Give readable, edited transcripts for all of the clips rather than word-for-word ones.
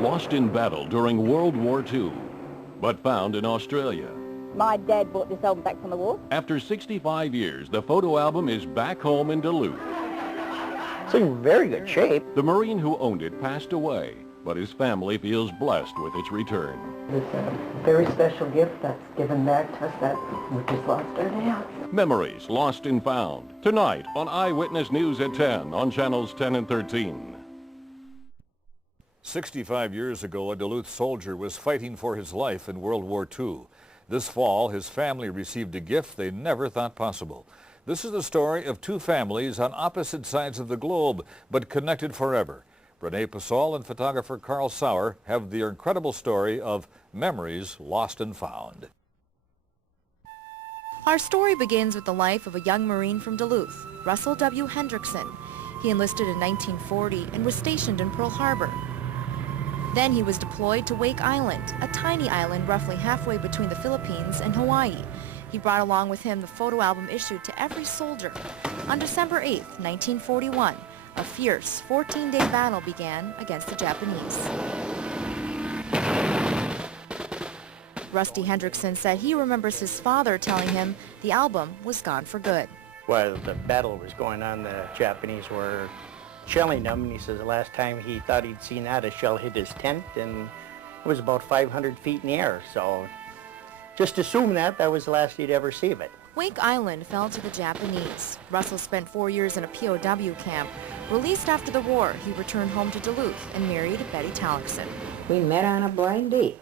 lost in battle during World War II, but found in Australia. My dad brought this album back from the war. After 65 years, the photo album is back home in Duluth. It's in very good shape. The Marine who owned it passed away, but his family feels blessed with its return. It's a very special gift that's given back to us that we just lost our dad. Memories Lost and Found, tonight on Eyewitness News at 10 on channels 10 and 13. 65 years ago, a Duluth soldier was fighting for his life in World War II. This fall, his family received a gift they never thought possible. This is the story of two families on opposite sides of the globe, but connected forever. Renee Pasol and photographer Carl Sauer have the incredible story of Memories Lost and Found. Our story begins with the life of a young Marine from Duluth, Russell W. Hendrickson. He enlisted in 1940 and was stationed in Pearl Harbor. Then he was deployed to Wake Island, a tiny island roughly halfway between the Philippines and Hawaii. He brought along with him the photo album issued to every soldier. On December 8, 1941, a fierce 14-day battle began against the Japanese. Rusty Hendrickson said he remembers his father telling him the album was gone for good. While the battle was going on, the Japanese were shelling him, and he says the last time he thought he'd seen that, a shell hit his tent, and it was about 500 feet in the air, so just assume that was the last he'd ever see of it. Wake Island fell to the Japanese. Russell spent 4 years in a POW camp. Released after the war, he returned home to Duluth and married Betty Tallickson. We met on a blind date.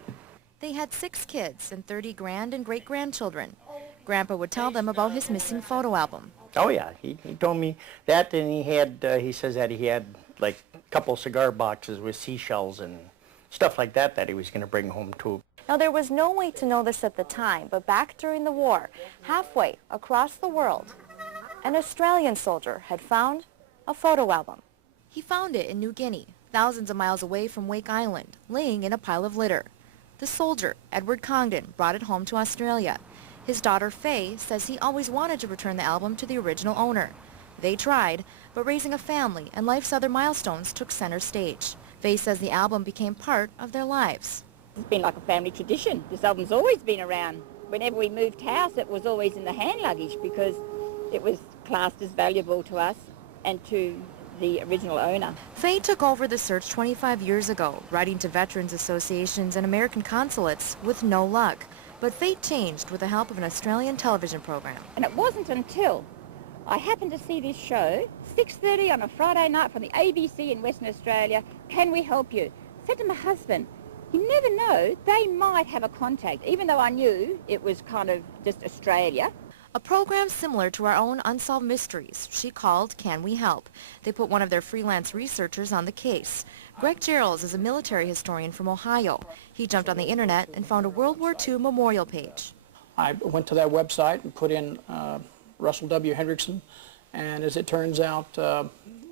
They had 6 kids and 30 grand and great-grandchildren. Grandpa would tell them about his missing photo album. Oh yeah, he told me that, and he had, he says that he had like a couple cigar boxes with seashells and stuff like that he was going to bring home too. Now, there was no way to know this at the time, but back during the war, halfway across the world, an Australian soldier had found a photo album. He found it in New Guinea, thousands of miles away from Wake Island, laying in a pile of litter. The soldier, Edward Congdon, brought it home to Australia. His daughter, Faye, says he always wanted to return the album to the original owner. They tried, but raising a family and life's other milestones took center stage. Faye says the album became part of their lives. It's been like a family tradition. This album's always been around. Whenever we moved house, it was always in the hand luggage because it was classed as valuable to us and to the original owner. Faye took over the search 25 years ago, writing to veterans associations and American consulates with no luck. But fate changed with the help of an Australian television program. And it wasn't until I happened to see this show, 6:30 on a Friday night from the ABC in Western Australia, Can We Help You? Said to my husband, you never know, they might have a contact, even though I knew it was kind of just Australia. A program similar to our own Unsolved Mysteries, she called Can We Help? They put one of their freelance researchers on the case. Greg Gerald is a military historian from Ohio. He jumped on the internet and found a World War II memorial page. I went to that website and put in Russell W. Hendrickson, and as it turns out,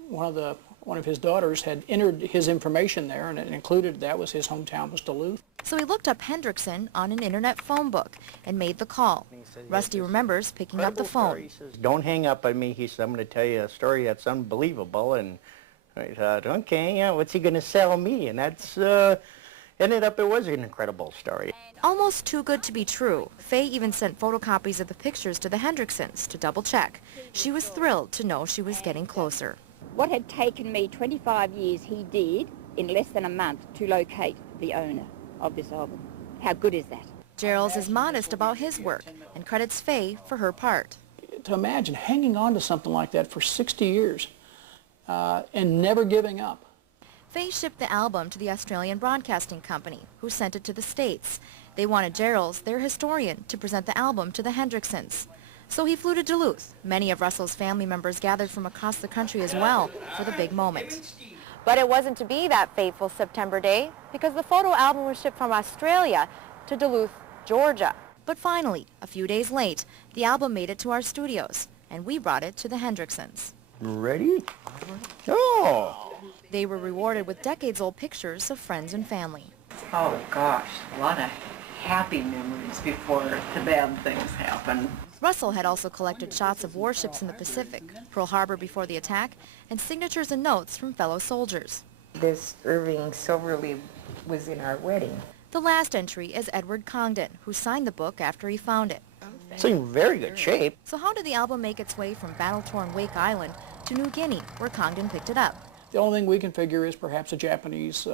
one of his daughters had entered his information there, and it included that was his hometown was Duluth. So he looked up Hendrickson on an internet phone book and made the call. Rusty remembers picking up the phone. He says, don't hang up on me. He says, I'm going to tell you a story that's unbelievable. And I thought, okay, yeah, what's he going to sell me? And that's ended up, it was an incredible story. Almost too good to be true. Faye even sent photocopies of the pictures to the Hendricksons to double check. She was thrilled to know she was getting closer. What had taken me 25 years, he did in less than a month to locate the owner of this album. How good is that? Gerald is modest about his work and credits Faye for her part. To imagine hanging on to something like that for 60 years and never giving up. Faye shipped the album to the Australian Broadcasting Company, who sent it to the States. They wanted Gerald, their historian, to present the album to the Hendricksons. So he flew to Duluth. Many of Russell's family members gathered from across the country as well for the big moment. But it wasn't to be that fateful September day, because the photo album was shipped from Australia to Duluth, Georgia. But finally, a few days late, the album made it to our studios, and we brought it to the Hendricksons. Ready? Oh! They were rewarded with decades-old pictures of friends and family. Oh gosh, a lot of happy memories before the bad things happen. Russell had also collected shots of warships in the Pacific, Pearl Harbor before the attack, and signatures and notes from fellow soldiers. This Irving Silverleaf was in our wedding. The last entry is Edward Congdon, who signed the book after he found it. It's in very good shape. So how did the album make its way from battle-torn Wake Island to New Guinea, where Congdon picked it up? The only thing we can figure is perhaps a Japanese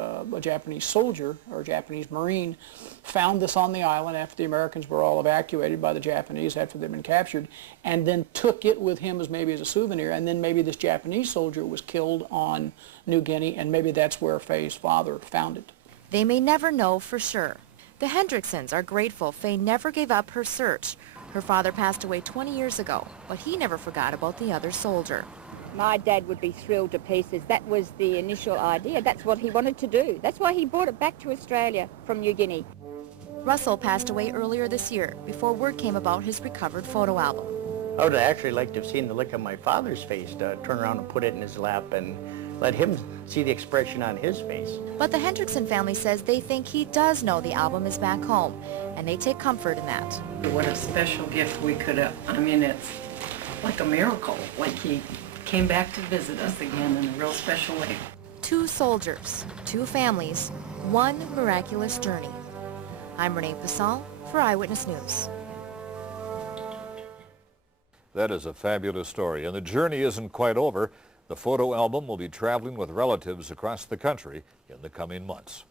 soldier or a Japanese Marine found this on the island after the Americans were all evacuated by the Japanese after they'd been captured, and then took it with him as maybe as a souvenir, and then maybe this Japanese soldier was killed on New Guinea, and maybe that's where Faye's father found it. They may never know for sure. The Hendricksons are grateful Faye never gave up her search. Her father passed away 20 years ago, but he never forgot about the other soldier. My dad would be thrilled to pieces. That was the initial idea. That's what he wanted to do. That's why he brought it back to Australia from New Guinea. Russell passed away earlier this year before word came about his recovered photo album. I would actually like to have seen the look on my father's face, to turn around and put it in his lap and let him see the expression on his face. But the Hendrickson family says they think he does know the album is back home, and they take comfort in that. What a special gift we could have. I mean, it's like a miracle. Like he came back to visit us again in a real special way. 2 soldiers, 2 families, 1 miraculous journey. I'm Renee Pasal for Eyewitness News. That is a fabulous story, and the journey isn't quite over. The photo album will be traveling with relatives across the country in the coming months.